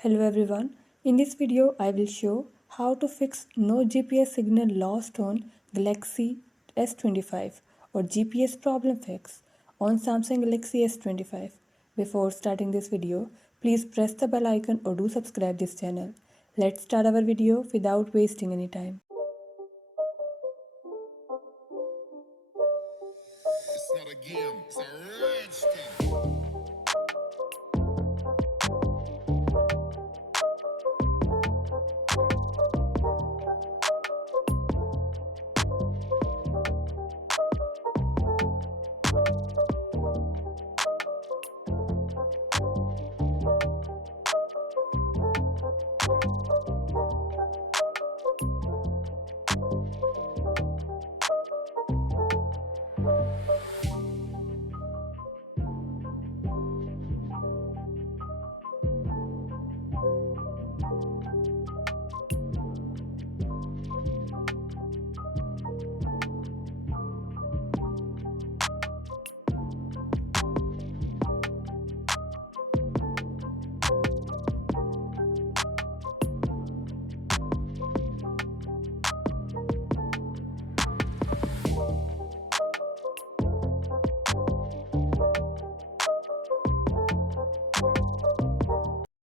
Hello everyone. In this video, I will show how to fix no GPS signal lost on Galaxy S25 or GPS problem fix on Samsung Galaxy S25. Before starting this video, please press the bell icon or do subscribe this channel. Let's start our video without wasting any time.